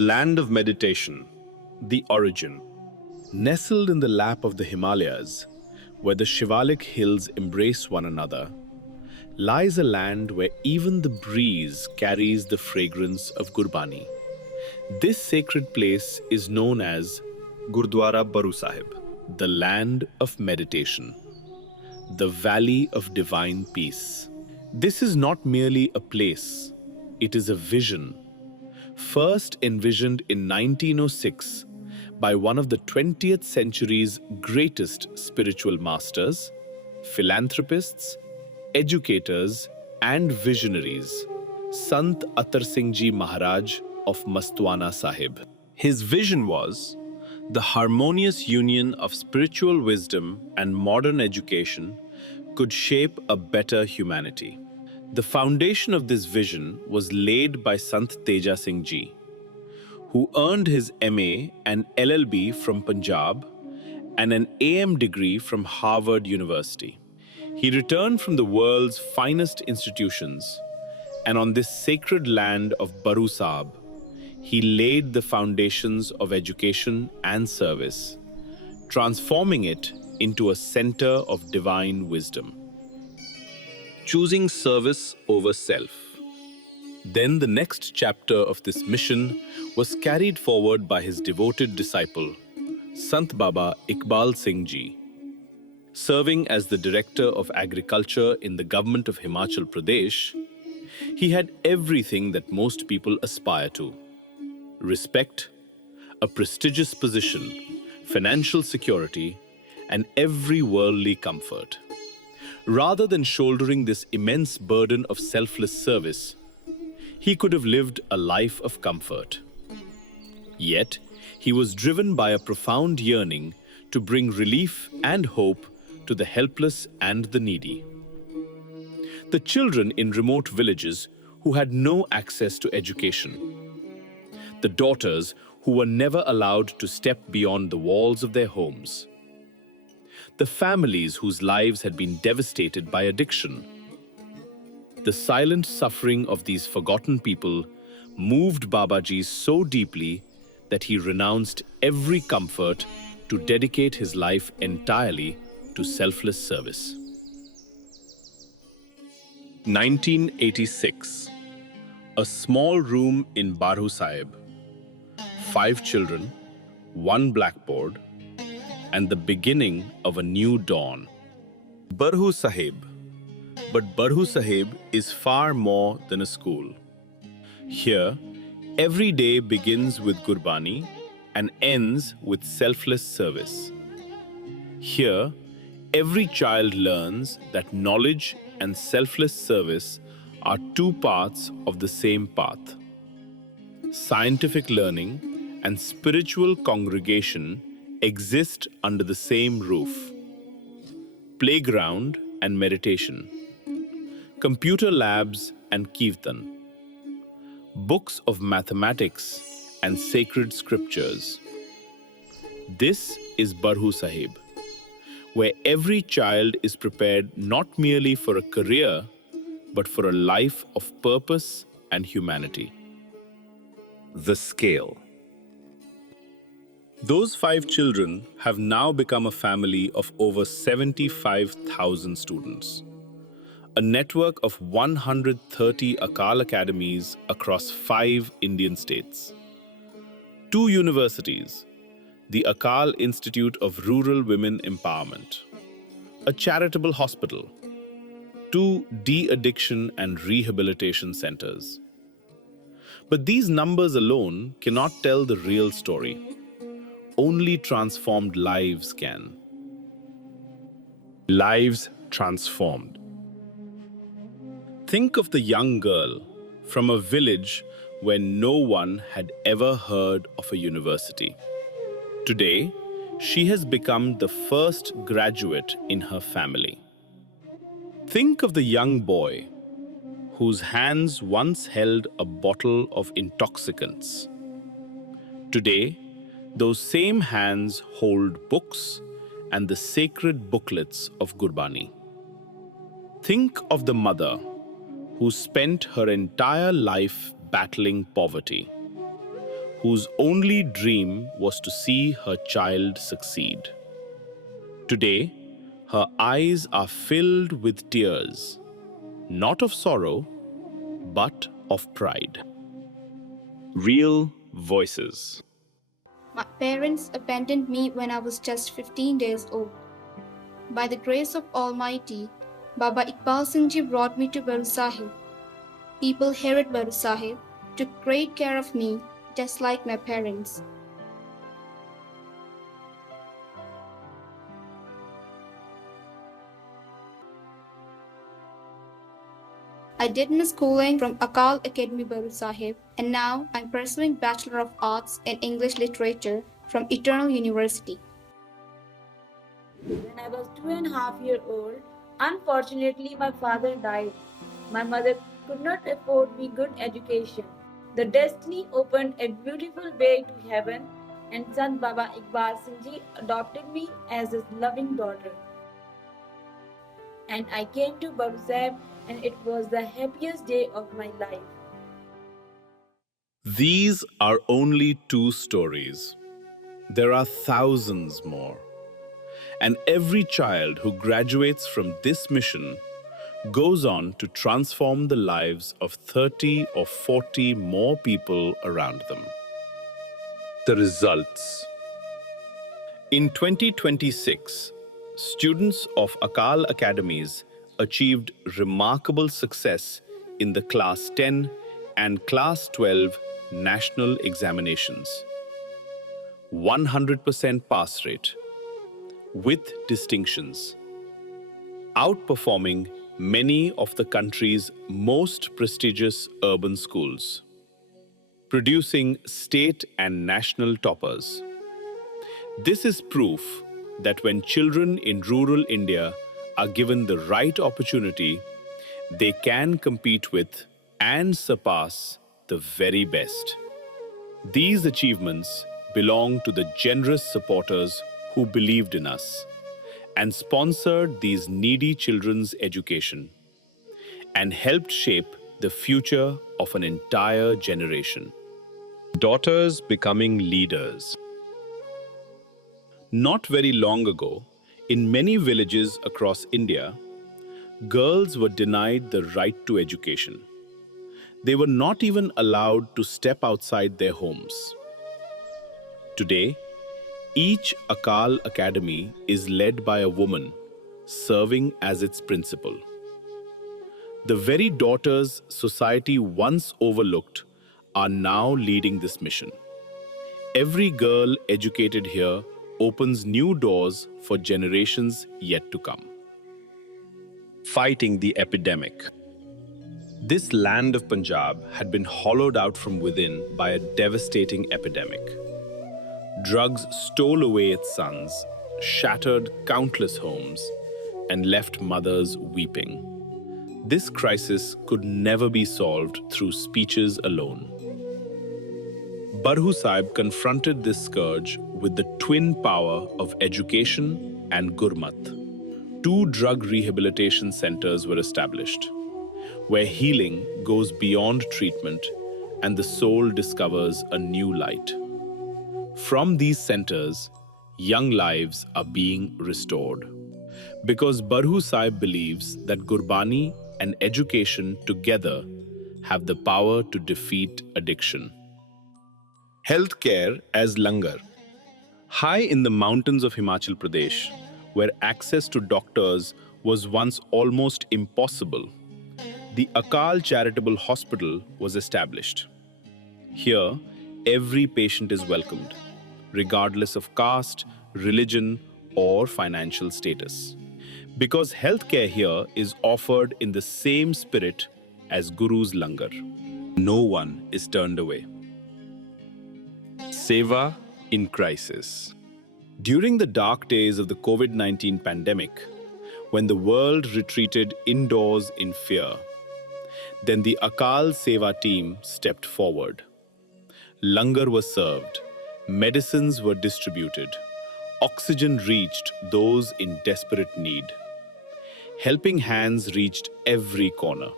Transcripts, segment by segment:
Land of meditation, the origin. Nestled in the lap of the Himalayas, where the Shivalik hills embrace one another, lies a land where even the breeze carries the fragrance of Gurbani. This sacred place is known as Gurdwara Baru Sahib, the land of meditation, the valley of divine peace. This is not merely a place, it is a vision, first envisioned in 1906 by one of the 20th century's greatest spiritual masters, philanthropists, educators, and visionaries, Sant Attar Singh Ji Maharaj of Mastuane Sahib. His vision was the harmonious union of spiritual wisdom and modern education could shape a better humanity. The foundation of this vision was laid by Sant Teja Singh Ji, who earned his MA and LLB from Punjab and an AM degree from Harvard University. He returned from the world's finest institutions, and on this sacred land of Baru Sahib, he laid the foundations of education and service, transforming it into a center of divine wisdom. Choosing service over self. Then the next chapter of this mission was carried forward by his devoted disciple, Sant Baba Iqbal Singh Ji. Serving as the Director of Agriculture in the government of Himachal Pradesh, he had everything that most people aspire to: respect, a prestigious position, financial security, and every worldly comfort. Rather than shouldering this immense burden of selfless service, he could have lived a life of comfort. Yet, he was driven by a profound yearning to bring relief and hope to the helpless and the needy. The children in remote villages who had no access to education. The daughters who were never allowed to step beyond the walls of their homes. The families whose lives had been devastated by addiction. The silent suffering of these forgotten people moved Babaji so deeply that he renounced every comfort to dedicate his life entirely to selfless service. 1986. A small room in Baru Sahib. 5 children, 1 blackboard, and the beginning of a new dawn. Baru Sahib. But Baru Sahib is far more than a school. Here, every day begins with Gurbani and ends with selfless service. Here, every child learns that knowledge and selfless service are 2 parts of the same path. Scientific learning and spiritual congregation exist under the same roof. Playground and meditation. Computer labs and kirtan. Books of mathematics and sacred scriptures. This is Baru Sahib, where every child is prepared not merely for a career, but for a life of purpose and humanity. The scale. Those 5 children have now become a family of over 75,000 students. A network of 130 Akal Academies across 5 Indian states. 2 universities, the Akal Institute of Rural Women Empowerment, a charitable hospital, 2 de-addiction and rehabilitation centers. But these numbers alone cannot tell the real story. Only transformed lives can. Lives transformed. Think of the young girl from a village where no one had ever heard of a university. Today, she has become the first graduate in her family. Think of the young boy whose hands once held a bottle of intoxicants. Today, those same hands hold books and the sacred booklets of Gurbani. Think of the mother who spent her entire life battling poverty, whose only dream was to see her child succeed. Today, her eyes are filled with tears, not of sorrow, but of pride. Real voices. My parents abandoned me when I was just 15 days old. By the grace of Almighty, Baba Iqbal Singh Ji brought me to Baru Sahib. People here at Baru Sahib took great care of me, just like my parents. I did my schooling from Akal Academy Baru Sahib, and now I'm pursuing Bachelor of Arts in English Literature from Eternal University. When I was 2.5 years old, unfortunately my father died. My mother could not afford me good education. The destiny opened a beautiful way to heaven, and Sant Baba Iqbal Singh Ji adopted me as his loving daughter. And I came to Baru Sahib, and it was the happiest day of my life. These are only two stories. There are thousands more. And every child who graduates from this mission goes on to transform the lives of 30 or 40 more people around them. The results. In 2026, students of Akal Academies achieved remarkable success in the Class 10 and Class 12 national examinations. 100% pass rate, with distinctions, outperforming many of the country's most prestigious urban schools, producing state and national toppers. This is proof that when children in rural India are given the right opportunity, they can compete with and surpass the very best. These achievements belong to the generous supporters who believed in us and sponsored these needy children's education and helped shape the future of an entire generation. Daughters becoming leaders. Not very long ago, in many villages across India, girls were denied the right to education. They were not even allowed to step outside their homes. Today, each Akal Academy is led by a woman, serving as its principal. The very daughters society once overlooked are now leading this mission. Every girl educated here opens new doors for generations yet to come. Fighting the epidemic. This land of Punjab had been hollowed out from within by a devastating epidemic. Drugs stole away its sons, shattered countless homes, and left mothers weeping. This crisis could never be solved through speeches alone. Baru Sahib confronted this scourge with the twin power of education and Gurmat. 2 drug rehabilitation centers were established, where healing goes beyond treatment and the soul discovers a new light. From these centers, young lives are being restored. Because Baru Sahib believes that Gurbani and education together have the power to defeat addiction. Healthcare as langar. High in the mountains of Himachal Pradesh, where access to doctors was once almost impossible, the Akal Charitable Hospital was established. Here, every patient is welcomed, regardless of caste, religion, or financial status. Because healthcare here is offered in the same spirit as Guru's langar. No one is turned away. Seva in crisis. During the dark days of the COVID-19 pandemic, when the world retreated indoors in fear, then the Akal Seva team stepped forward. Langar was served, medicines were distributed, oxygen reached those in desperate need. Helping hands reached every corner,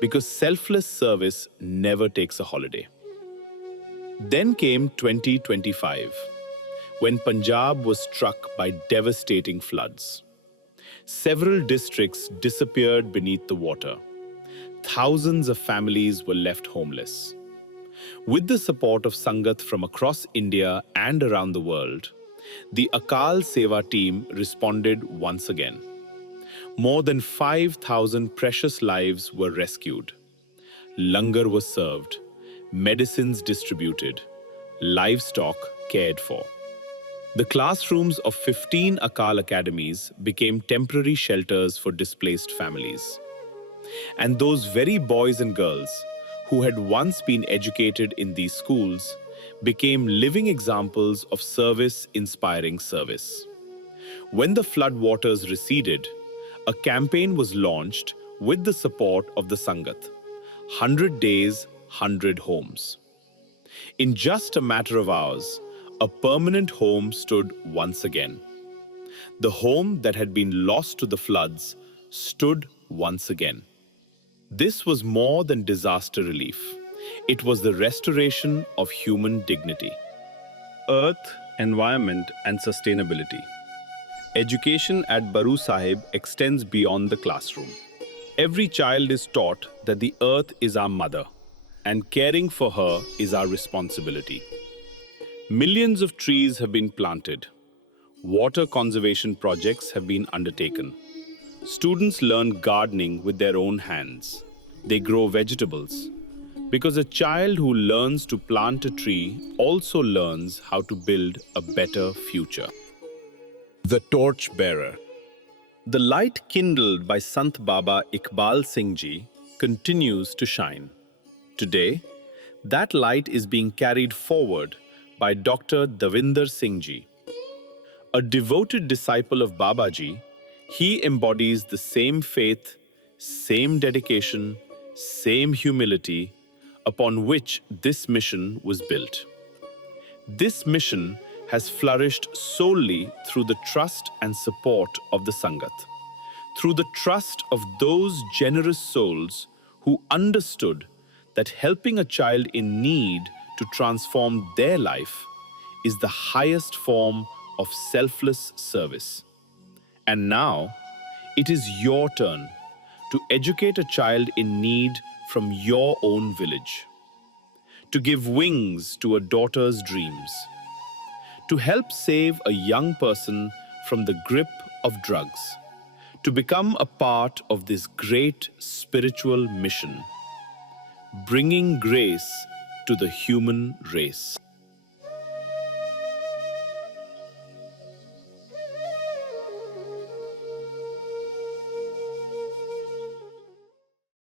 because selfless service never takes a holiday. Then came 2025, when Punjab was struck by devastating floods. Several districts disappeared beneath the water. Thousands of families were left homeless. With the support of Sangat from across India and around the world, the Akal Seva team responded once again. More than 5,000 precious lives were rescued. Langar was served, medicines distributed, livestock cared for. The classrooms of 15 Akal Academies became temporary shelters for displaced families. And those very boys and girls who had once been educated in these schools became living examples of service-inspiring service. When the flood waters receded, a campaign was launched with the support of the Sangat, 100 Days, 100 Homes. In just a matter of hours, a permanent home stood once again. The home that had been lost to the floods stood once again. This was more than disaster relief. It was the restoration of human dignity. Earth, environment, and sustainability. Education at Baru Sahib extends beyond the classroom. Every child is taught that the earth is our mother, and caring for her is our responsibility. Millions of trees have been planted. Water conservation projects have been undertaken. Students learn gardening with their own hands. They grow vegetables. Because a child who learns to plant a tree also learns how to build a better future. The Torch Bearer. The light kindled by Sant Baba Iqbal Singh Ji continues to shine. Today, that light is being carried forward by Dr. Davinder Singh Ji. A devoted disciple of Babaji, he embodies the same faith, same dedication, same humility upon which this mission was built. This mission has flourished solely through the trust and support of the Sangat, through the trust of those generous souls who understood that helping a child in need to transform their life is the highest form of selfless service. And now, it is your turn to educate a child in need from your own village, to give wings to a daughter's dreams, to help save a young person from the grip of drugs, to become a part of this great spiritual mission, bringing grace to the human race.